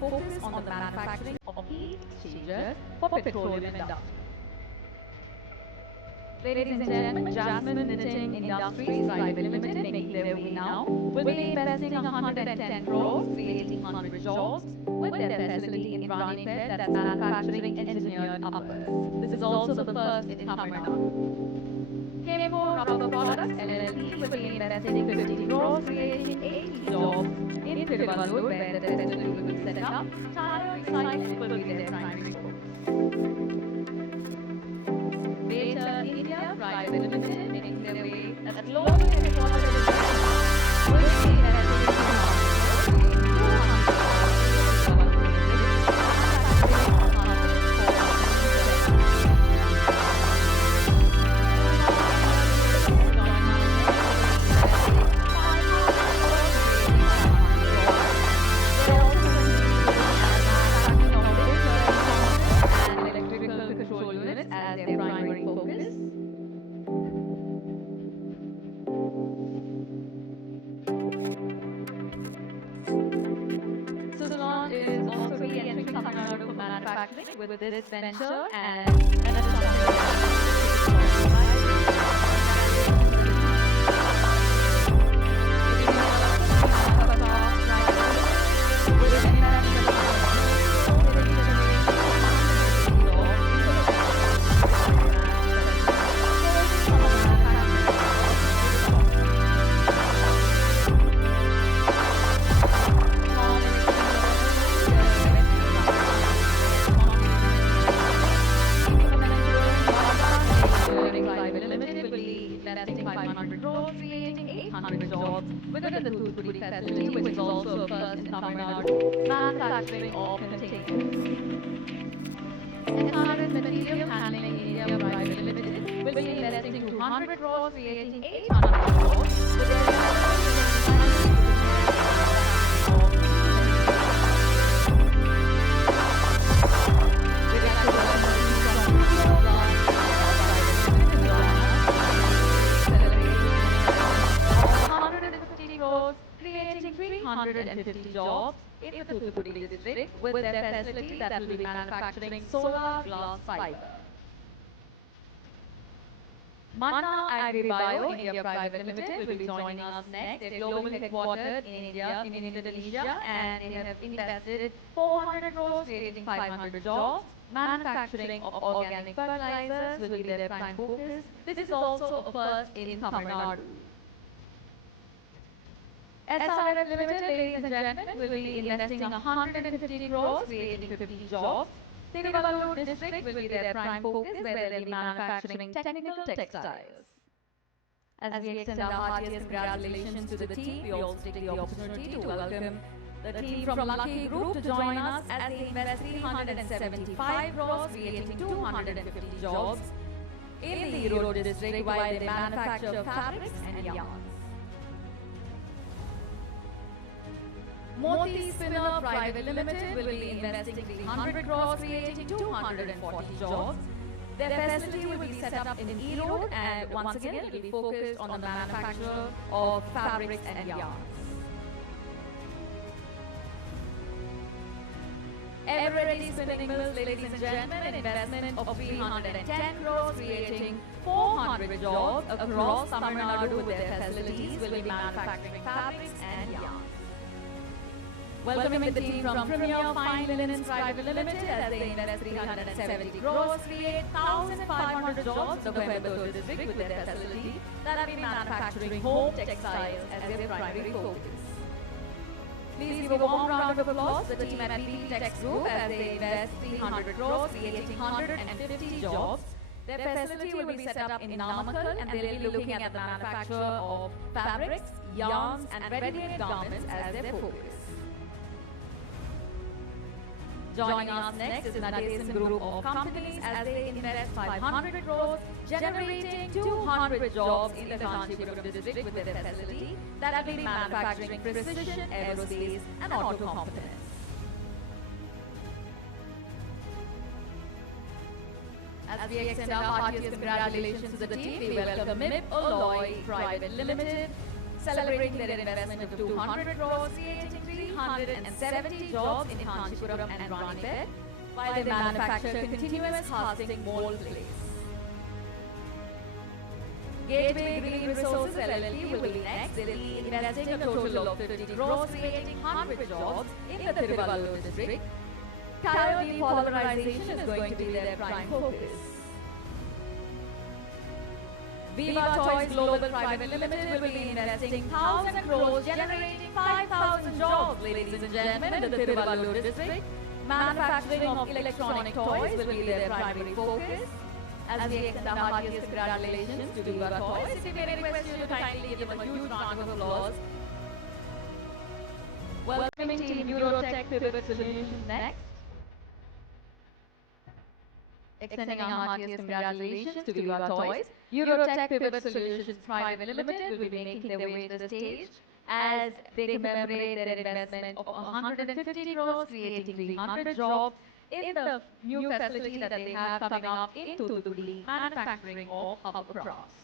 focus on the manufacturing of heat exchangers for petroleum industry. Ladies and gentlemen, Jasmine Knitting Industries Private Limited, making their way now, will be investing 110 crores, creating 100 jobs with their facility in Ranipet, that's manufacturing engineered uppers. This is also the first in Tamil Nadu. Chemical Rubber Products LLP will be investing 50 crores, creating 80 jobs in Tiruvallur, where the facility will be set up. Tire recycling will be their primary focus. Beta India Private Limited, making their way as a global headquarters in Bangalore, will be investing in electrical control units as their primary focus. Suzlon is also re-entering Tamil Nadu for manufacturing with this venture and investing 500 crores, creating 800 jobs within the Thoothukudi facility, which is also a first in Tamil Nadu, manufacturing of containers. SRS Material Handling India Private Limited will be investing 200 crores, creating 800 jobs within creating 350 jobs in the Thoothukudi district with their facility that will be manufacturing solar glass fiber. Manna AgriBio India Private Limited will be joining us next. They're globally headquartered in India, in Indonesia, and they have invested 400 crores, creating 500 jobs. Manufacturing of organic fertilizers will be their prime focus. This is also a first in Tamil Nadu. SRF Limited, ladies and gentlemen, will be investing 150 crores, creating 50 jobs. Tiruvallur district will be their prime focus, where they'll be manufacturing technical textiles. As we extend our heartiest congratulations to the team, we also take the opportunity to welcome the team from Lucky Group to join us as they invest 375 crores, creating 250 jobs in the Erode district while they manufacture fabrics and yarns. Moti Spinner Private Limited will be investing 300 crores, creating 240 jobs. Their facility will be set up in Erode and once again it will be focused on the manufacture of fabrics and yarns. Eveready Spinning Mills, ladies and gentlemen, an investment of 310 crores, creating 400 jobs across Tamil Nadu with their facilities will be manufacturing fabrics and yarns. Welcoming the team from Premier Fine Linens Private Limited as they invest 370 crores, create 1,500 jobs in the Coimbatore district with their facility that will be manufacturing home textiles as their primary focus. Please give a warm round of applause to the team at PTEX Group as they invest 300 crores, creating 150 jobs. Their facility will be set up in Namakkal and they will be looking at the manufacture of fabrics, yarns and ready-made garments as their focus. Joining us next is Nadesan Group of Companies as they invest 500 crores, generating 200 jobs in the Kanchipuram district with their facility that will be manufacturing precision aerospace and auto components. As we extend our heartiest congratulations to the team, we welcome MIP Alloy Private Limited, celebrating their investment of 200 crores, creating 370 jobs in Kanchipuram and Ranipet, while they manufacture continuous casting mold plates. Gateway Green Resources LLP will be next. They'll be investing a total of 50 crores, creating 100 jobs in the Tiruvallur district. Tire depolymerization is going to be their prime focus. Viva Toys Global Private Limited will be investing 1,000 crores, generating 5,000 jobs, ladies and gentlemen, in the Tiruvallur district. Manufacturing of electronic toys will be their primary focus. As we extend our heartiest congratulations to Viva Toys, if we may request you to kindly give them a huge round of applause. Welcoming Team Eurotech Pivot Solutions next. Extending our heartiest congratulations to Viva Toys. Eurotech Pivot Solutions Private Limited will be making their way to the stage as they commemorate their investment of 150 crores, creating 300 jobs in the new facility that they have coming up in Thoothukudi, manufacturing of hovercrafts.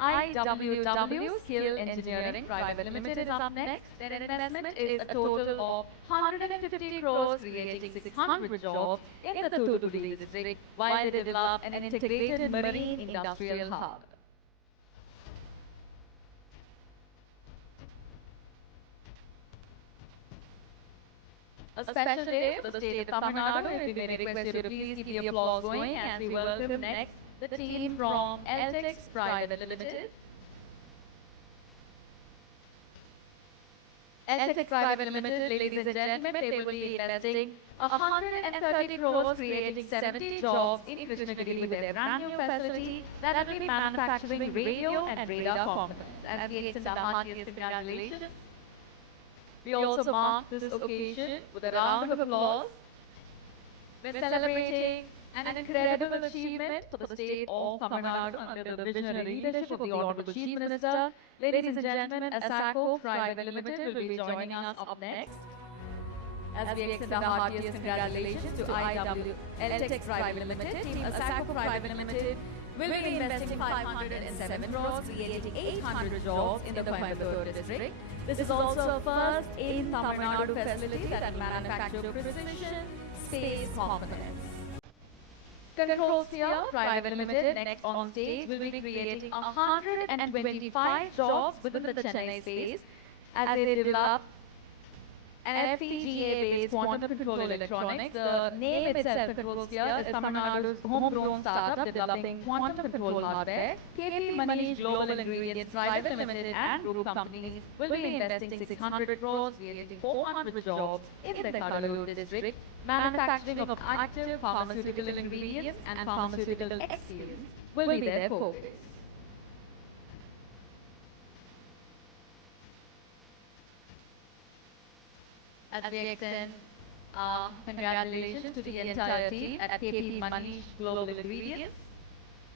IWW Skill Engineering Private Limited is up next. Their investment is a total of 150 crores, creating 600 jobs in the Thoothukudi district, while they develop an integrated marine industrial hub. A special day for the state of Tamil Nadu. If we may request you to please keep the applause going as we welcome next the team from LTEX Private Limited. LTEX Private Limited, ladies and gentlemen, they will be investing 130 crores, creating 70 jobs in Krishnagiri with their brand new facility that will be manufacturing radio and radar components. As we extend our heartiest congratulations, we also mark this occasion with a round of applause. We're celebrating an incredible achievement for the state of Tamil Nadu under the visionary leadership of the Honorable Chief Minister. Ladies and gentlemen, ASACO Private Limited will be joining us up next. As we extend our heartiest congratulations to LTEX Private Limited, Team ASACO Private Limited will be investing 507 crores, creating 800 jobs in the Coimbatore district. This is also a first in Tamil Nadu facility that will manufacture precision space components. Control Sphere Private Limited, next on stage, will be creating 125 jobs within the Chennai space as they develop an FPGA-based quantum control electronics. The name itself, Control Sphere, is Tamil Nadu's homegrown startup developing quantum control hardware. KP Manish Global Ingredients Private Limited and group companies will be investing 600 crores, creating 400 jobs in the Cuddalore district. Manufacturing of active pharmaceutical ingredients and pharmaceutical excellence will be their focus. As we extend congratulations to the entire team at KP Manish Global Ingredients.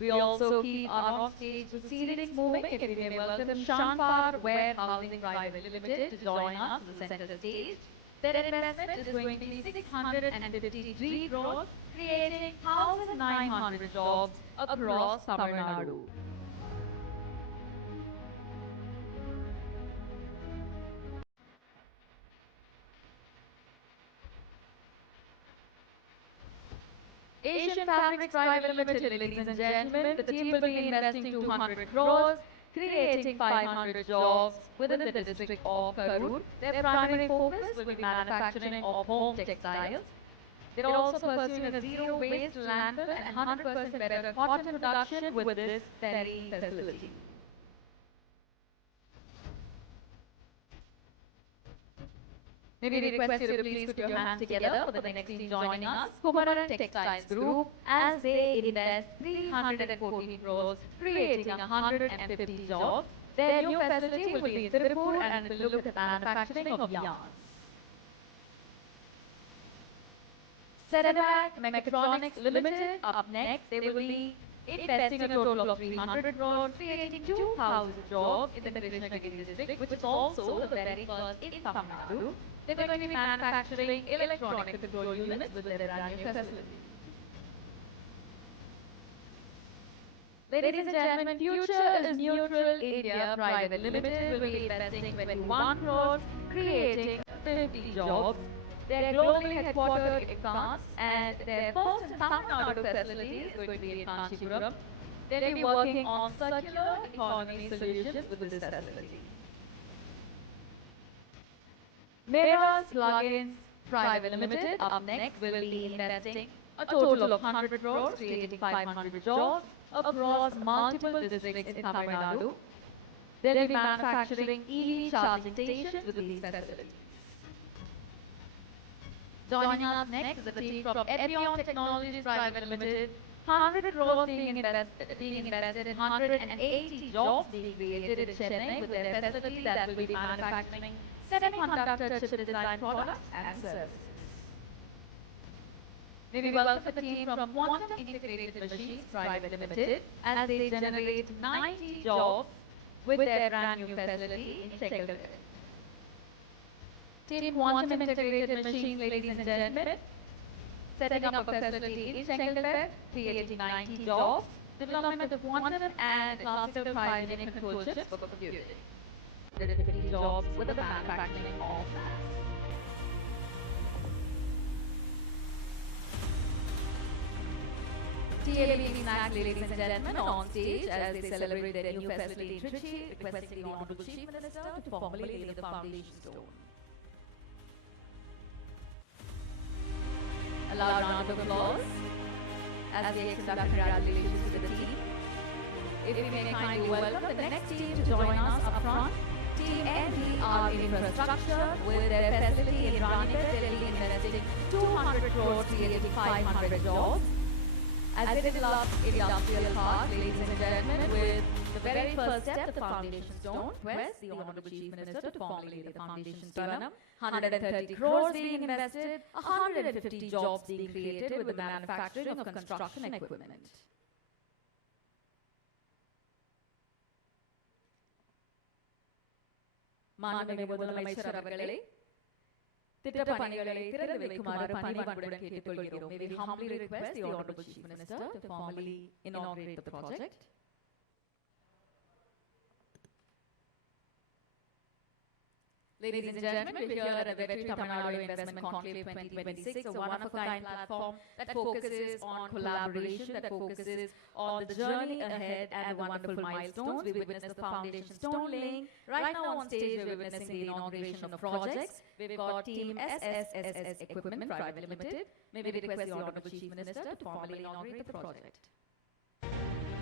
We also keep our on-stage proceedings moving. If we may welcome Shankar Warehousing Private Limited to join us on the center stage. Their investment is going to be 653 crores, creating 1,900 jobs across Tamil Nadu. Asian Fabrics Private Limited, ladies and gentlemen, the team will be investing 200 crores, creating 500 jobs within the district of Karur. Their primary focus will be manufacturing of home textiles. They're also pursuing a zero waste landfill and 100% better cotton production with this very facility. Maybe we request you to please put your hands together for the next team joining us, Kumaran Textiles Group, as they invest 314 crores, creating 150 jobs. Their new facility will be in Tirupur and will look at the manufacturing of yarns. Sedemac Mechatronics Limited, up next, they will be investing a total of 300 crores, creating 2,000 jobs in the Krishnagiri district, which is also the very first in Tamil Nadu. They're going to be manufacturing electronic control units with their brand new facility. Ladies and gentlemen, Future is Neutral India Private Limited will be investing 21 crores, creating 50 jobs. They are globally headquartered in France, and their first and Tamil Nadu facility is going to be in Kanchipuram. They'll be working on circular economy solutions with this facility. Miras Plugins Private Limited, up next, will be investing a total of 100 crores, creating 500 jobs across multiple districts in Tamil Nadu. They'll be manufacturing EV charging stations with these facilities. Joining us next is the team from Evion Technologies Private Limited. 100 crores being invested in 180 jobs being created in Chennai with their facility that will be manufacturing semiconductor chip design products and services. May we welcome the team from Quantum Integrated Machines Private Limited as they generate 90 jobs with their brand new facility in Chengalpet. Team Quantum Integrated Machines, ladies and gentlemen, setting up a facility in Chengalpet, creating 90 jobs, development of quantum and classical cryogenic control chips for computing. 50 jobs with the manufacturing of mass. TAB Snacks, ladies and gentlemen, on stage as they celebrate their new facility in Trichy, requesting the Honorable Chief Minister to formally lay the foundation stone. A loud round of applause as we extend our congratulations to the team. If we may kindly welcome the next team to join us up front, Team NDR Infrastructure with their facility in Ranipet, they'll be investing 200 crores, creating 500 jobs. As they develop industrial park, ladies and gentlemen, with the very first step, the foundation stone, request the Honorable Chief Minister to formally lay the foundation stone. 130 crores being invested, 150 jobs being created with the manufacturing of construction equipment. மாண்புமிகு முதலமைச்சர் அவர்களே, திட்ட பணிகளை திறந்து வைக்குமாறு பணிவன்புடன் கேட்டுக்கொள்கிறோம். May we humbly request the Honorable Chief Minister to formally inaugurate the project. Ladies and gentlemen, we're here at the Vetri Tamil Nadu Investment Conclave 2026, a one-of-a-kind platform that focuses on collaboration, that focuses on the journey ahead and the wonderful milestones. We witnessed the foundation stone laying. Right now on stage, we're witnessing the inauguration of projects. We've got Team SSSS Equipment Private Limited. May we request the Honorable Chief Minister to formally inaugurate the project.